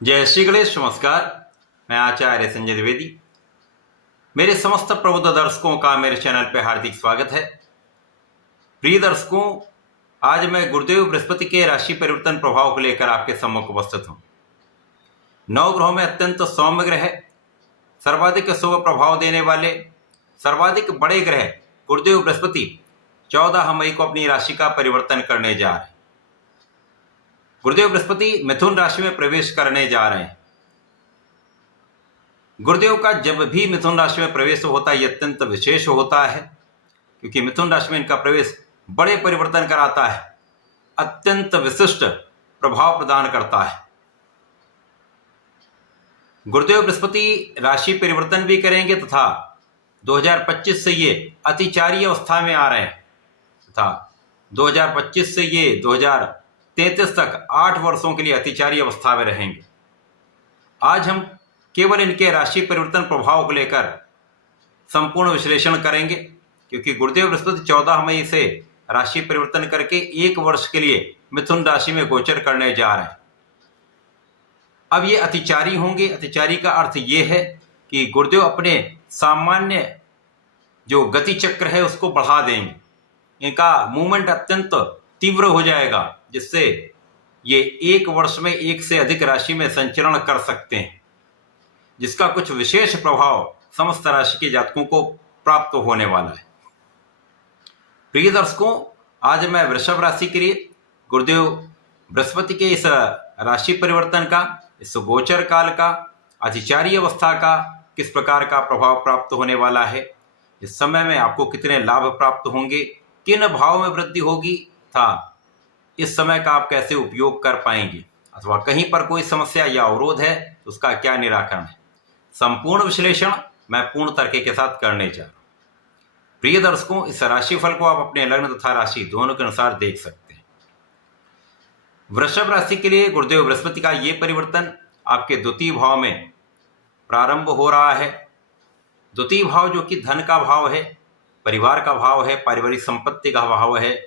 जय श्री गणेश। नमस्कार। मैं आचार्य संजय द्विवेदी। मेरे समस्त प्रबुद्ध दर्शकों का मेरे चैनल पर हार्दिक स्वागत है। प्रिय दर्शकों, आज मैं गुरुदेव बृहस्पति के राशि परिवर्तन प्रभाव को लेकर आपके सम्मुख उपस्थित हूँ। 9 ग्रहों में अत्यंत सौम्य ग्रह, सर्वाधिक शुभ प्रभाव देने वाले, सर्वाधिक बड़े ग्रह गुरुदेव बृहस्पति 14 मई को अपनी राशि का परिवर्तन करने जा रहे हैं। गुरुदेव बृहस्पति मिथुन राशि में प्रवेश करने जा रहे हैं। गुरुदेव का जब भी मिथुन राशि में प्रवेश होता है यह अत्यंत विशेष होता है, क्योंकि मिथुन राशि में इनका प्रवेश बड़े परिवर्तन कराता है, अत्यंत विशिष्ट प्रभाव प्रदान करता है। गुरुदेव बृहस्पति राशि परिवर्तन भी करेंगे तथा 2025 से ये अतिचारी अवस्था में आ रहे हैं तथा 2025 से ये 2033 तक 8 वर्षों के लिए अतिचारी अवस्था में रहेंगे। आज हम केवल इनके राशि परिवर्तन प्रभाव को लेकर संपूर्ण विश्लेषण करेंगे, क्योंकि गुरुदेव बृहस्पति 14 मई से राशि परिवर्तन करके 1 वर्ष के लिए मिथुन राशि में गोचर करने जा रहे हैं। अब ये अतिचारी होंगे। अतिचारी का अर्थ ये है कि गुरुदेव अपने सामान्य जो गति चक्र है उसको बढ़ा देंगे। इनका मूवमेंट अत्यंत तीव्र हो जाएगा, जिससे ये 1 वर्ष में 1 से अधिक राशि में संचरण कर सकते हैं, जिसका कुछ विशेष प्रभाव समस्त राशि के जातकों को प्राप्त होने वाला है। प्रिय दर्शकों, आज मैं वृषभ राशि के लिए गुरुदेव बृहस्पति के इस राशि परिवर्तन का, इस गोचर काल का, अतिचारी अवस्था का किस प्रकार का प्रभाव प्राप्त होने वाला है, इस समय में आपको कितने लाभ प्राप्त होंगे, किन भाव में वृद्धि होगी था इस समय का आप कैसे उपयोग कर पाएंगे, अथवा कहीं पर कोई समस्या या अवरोध है तो उसका क्या निराकरण है, संपूर्ण विश्लेषण मैं पूर्ण तर्क के साथ करने जा रहा हूं। प्रिय दर्शकों, इस राशिफल को आप अपने लग्न तथा राशि दोनों के अनुसार देख सकते हैं। वृषभ राशि के लिए गुरुदेव बृहस्पति का ये परिवर्तन आपके द्वितीय भाव में प्रारंभ हो रहा है। द्वितीय भाव जो कि धन का भाव है, परिवार का भाव है, पारिवारिक संपत्ति का भाव है।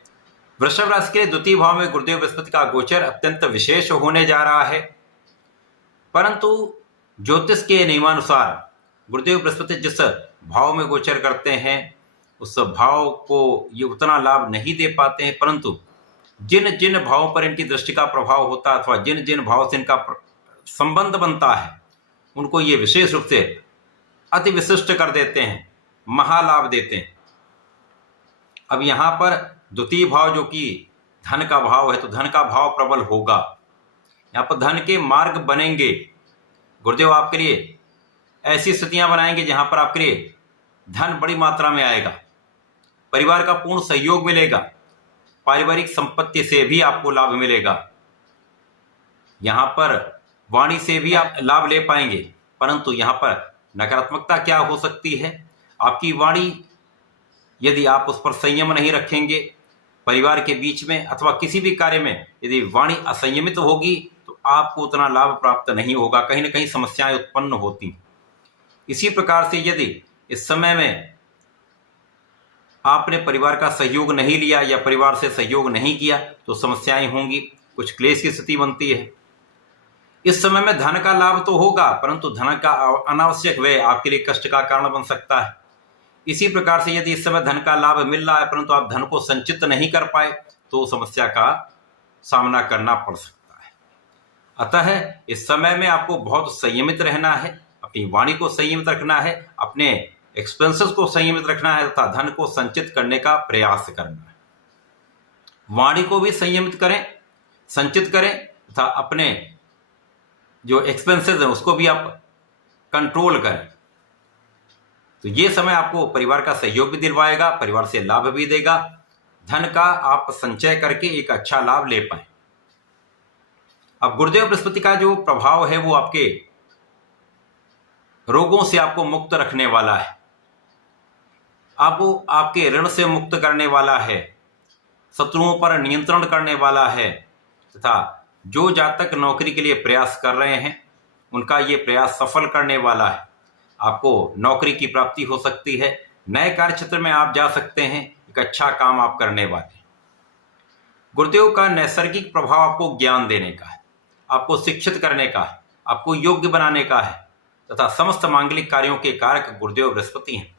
वृषभ राशि के द्वितीय भाव में गुरुदेव बृहस्पति का गोचर अत्यंत विशेष होने जा रहा है, परंतु ज्योतिष के नियमानुसार गुरुदेव बृहस्पति जिस भाव में गोचर करते हैं उस भाव को ये उतना लाभ नहीं दे पाते हैं, परंतु जिन जिन भावों पर इनकी दृष्टि का प्रभाव होता है अथवा जिन जिन भाव से इनका संबंध बनता है उनको ये विशेष रूप से अति विशिष्ट कर देते हैं, महालाभ देते हैं। अब यहाँ पर द्वितीय भाव जो कि धन का भाव है, तो धन का भाव प्रबल होगा। यहाँ पर धन के मार्ग बनेंगे। गुरुदेव आपके लिए ऐसी स्थितियां बनाएंगे जहां पर आपके लिए धन बड़ी मात्रा में आएगा, परिवार का पूर्ण सहयोग मिलेगा, पारिवारिक संपत्ति से भी आपको लाभ मिलेगा। यहाँ पर वाणी से भी आप लाभ ले पाएंगे, परंतु यहाँ पर नकारात्मकता क्या हो सकती है, आपकी वाणी यदि आप उस पर संयम नहीं रखेंगे, परिवार के बीच में अथवा किसी भी कार्य में यदि वाणी असंयमित होगी तो आपको उतना लाभ प्राप्त नहीं होगा, कहीं ना कहीं समस्याएं उत्पन्न होती हैं। इसी प्रकार से यदि इस समय में आपने परिवार का सहयोग नहीं लिया या परिवार से सहयोग नहीं किया तो समस्याएं होंगी, कुछ क्लेश की स्थिति बनती है। इस समय में धन का लाभ तो होगा, परंतु धन का अनावश्यक व्यय आपके लिए कष्ट का कारण बन सकता है। इसी प्रकार से यदि इस समय धन का लाभ मिल रहा है परंतु आप धन को संचित नहीं कर पाए तो समस्या का सामना करना पड़ सकता है। अतः इस समय में आपको बहुत संयमित रहना है, अपनी वाणी को संयमित रखना है, अपने एक्सपेंसेस को संयमित रखना है तथा धन को संचित करने का प्रयास करना है। वाणी को भी संयमित करें, संचित करें तथा अपने जो एक्सपेंसेस हैं उसको भी आप कंट्रोल करें। तो ये समय आपको परिवार का सहयोग भी दिलवाएगा, परिवार से लाभ भी देगा, धन का आप संचय करके एक अच्छा लाभ ले पाए। अब गुरुदेव बृहस्पति का जो प्रभाव है वो आपके रोगों से आपको मुक्त रखने वाला है, आपको आपके ऋण से मुक्त करने वाला है, शत्रुओं पर नियंत्रण करने वाला है तथा जो जातक नौकरी के लिए प्रयास कर रहे हैं उनका ये प्रयास सफल करने वाला है। आपको नौकरी की प्राप्ति हो सकती है, नए कार्य क्षेत्र में आप जा सकते हैं, एक अच्छा काम आप करने वाले हैं। गुरुदेव का नैसर्गिक प्रभाव आपको ज्ञान देने का है, आपको शिक्षित करने का है, आपको योग्य बनाने का है तथा समस्त मांगलिक कार्यों के कारक गुरुदेव बृहस्पति हैं।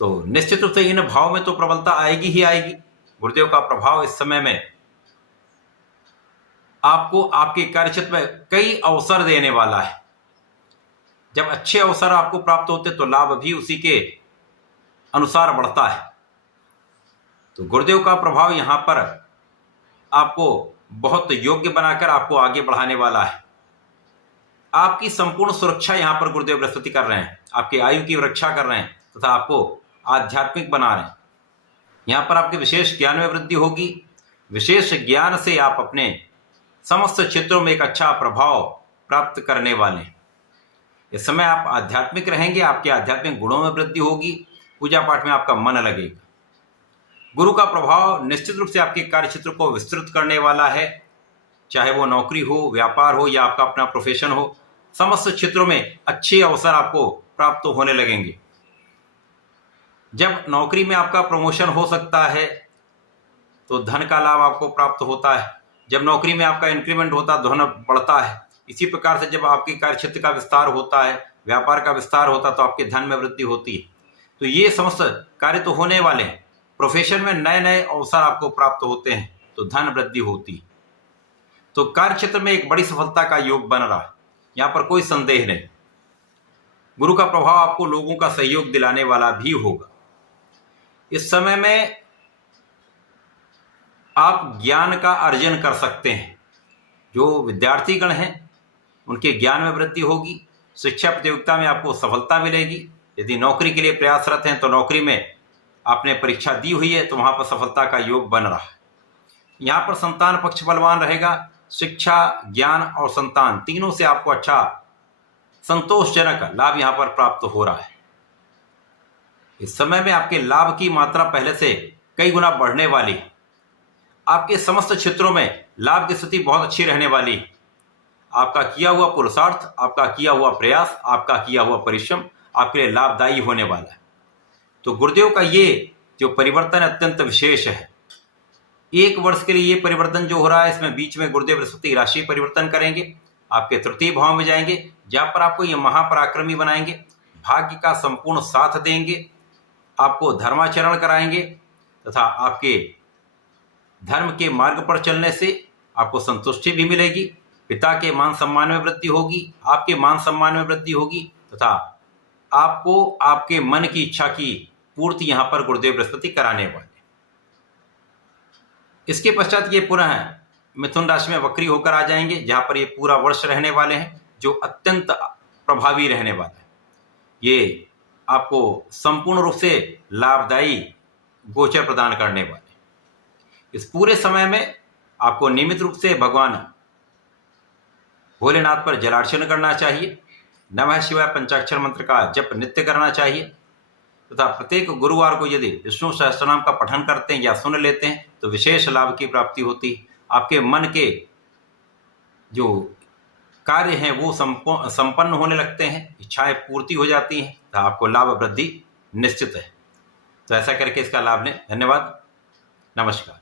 तो निश्चित रूप से इन भाव में तो प्रबलता आएगी ही आएगी। गुरुदेव का प्रभाव इस समय में आपको आपके कार्यक्षेत्र में कई अवसर देने वाला है। जब अच्छे अवसर आपको प्राप्त होते तो लाभ भी उसी के अनुसार बढ़ता है। तो गुरुदेव का प्रभाव यहां पर आपको बहुत योग्य बनाकर आपको आगे बढ़ाने वाला है। आपकी संपूर्ण सुरक्षा यहां पर गुरुदेव बृहस्पति कर रहे हैं, आपकी आयु की रक्षा कर रहे हैं तथा आपको आध्यात्मिक बना रहे हैं। यहां पर आपके विशेष ज्ञान में वृद्धि होगी। विशेष ज्ञान से आप अपने समस्त क्षेत्रों में एक अच्छा प्रभाव प्राप्त करने वाले हैं। इस समय आप आध्यात्मिक रहेंगे, आपके आध्यात्मिक गुणों में वृद्धि होगी, पूजा पाठ में आपका मन लगेगा। गुरु का प्रभाव निश्चित रूप से आपके कार्यक्षेत्र को विस्तृत करने वाला है, चाहे वो नौकरी हो, व्यापार हो या आपका अपना प्रोफेशन हो। समस्त क्षेत्रों में अच्छे अवसर आपको प्राप्त होने लगेंगे। जब नौकरी में आपका प्रमोशन हो सकता है तो धन का लाभ आपको प्राप्त होता है। जब नौकरी में आपका इंक्रीमेंट होता है, धन बढ़ता है। इसी प्रकार से जब आपके कार्यक्षेत्र का विस्तार होता है, व्यापार का विस्तार होता है, तो आपके धन में वृद्धि होती है। तो ये समस्त कार्य तो होने वाले हैं। प्रोफेशन में नए नए अवसर आपको प्राप्त होते हैं तो धन वृद्धि होती है। तो कार्यक्षेत्र में एक बड़ी सफलता का योग बन रहा है, यहाँ पर कोई संदेह नहीं। गुरु का प्रभाव आपको लोगों का सहयोग दिलाने वाला भी होगा। इस समय में आप ज्ञान का अर्जन कर सकते हैं। जो विद्यार्थीगण हैं उनके ज्ञान में वृद्धि होगी। शिक्षा प्रतियोगिता में आपको सफलता मिलेगी। यदि नौकरी के लिए प्रयासरत हैं तो नौकरी में आपने परीक्षा दी हुई है तो वहां पर सफलता का योग बन रहा है। यहाँ पर संतान पक्ष बलवान रहेगा। शिक्षा, ज्ञान और संतान तीनों से आपको अच्छा संतोषजनक लाभ यहाँ पर प्राप्त हो रहा है। इस समय में आपके लाभ की मात्रा पहले से कई गुना बढ़ने वाली है। आपके समस्त क्षेत्रों में लाभ की स्थिति बहुत अच्छी रहने वाली है। आपका किया हुआ पुरुषार्थ, आपका किया हुआ प्रयास, आपका किया हुआ परिश्रम आपके लिए लाभदायी होने वाला है। तो गुरुदेव का ये जो परिवर्तन अत्यंत विशेष है। 1 वर्ष के लिए ये परिवर्तन जो हो रहा है, इसमें बीच में गुरुदेव बृहस्पति राशि परिवर्तन करेंगे, आपके तृतीय भाव में जाएंगे, जहां पर आपको ये महापराक्रमी बनाएंगे, भाग्य का संपूर्ण साथ देंगे, आपको धर्माचरण कराएंगे तथा आपके धर्म के मार्ग पर चलने से आपको संतुष्टि भी मिलेगी। पिता के मान सम्मान में वृद्धि होगी, आपके मान सम्मान में वृद्धि होगी तथा आपको आपके मन की इच्छा की पूर्ति यहां पर गुरुदेव बृहस्पति कराने वाले। इसके पश्चात ये पुनः मिथुन राशि में वक्री होकर आ जाएंगे, जहां पर ये पूरा वर्ष रहने वाले हैं, जो अत्यंत प्रभावी रहने वाला है। ये आपको संपूर्ण रूप से लाभदायी गोचर प्रदान करने वाले। इस पूरे समय में आपको नियमित रूप से भगवान भोलेनाथ पर जलार्चन करना चाहिए। नमः शिवाय पंचाक्षर मंत्र का जप नित्य करना चाहिए तथा प्रत्येक गुरुवार को यदि विष्णु सहस्त्रनाम का पठन करते हैं या सुन लेते हैं तो विशेष लाभ की प्राप्ति होती है। आपके मन के जो कार्य हैं वो संपन्न होने लगते हैं, इच्छाएं पूर्ति हो जाती हैं, तो आपको लाभ वृद्धि निश्चित है। तो ऐसा करके इसका लाभ लें। धन्यवाद, नमस्कार।